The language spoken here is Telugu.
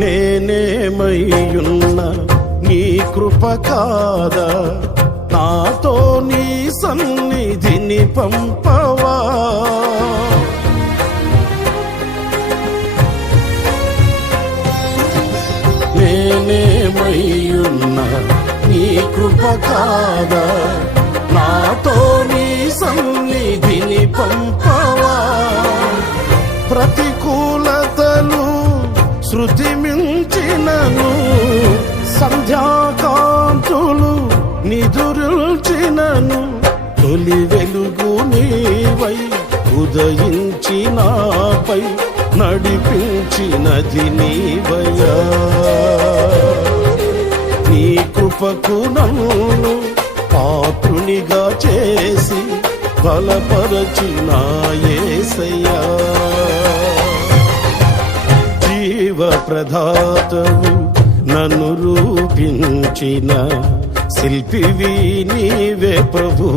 నేనేమయ్యున్నా నీ కృప కాదా, నాతో నీ సన్నిధిని పంపవా. నేనేమయ్యున్నా నీ కృప కాదా, నాతో నీ సన్నిధిని పంపవా. ప్రతికూలతలు శృతి మించినను, సంధ్యాకాంతులు నిదురుల్చినను, తొలి వెలుగు నీవై ఉదయించి నాపై నడిపించినది నీవయ్యా. నీ కృపకు నన్ను పాత్రునిగా చేసి బలపరచిన యేసయ్యా. జీవ ప్రదాతవు నన్ను రూపించిన శిల్పివి నీవే ప్రభు.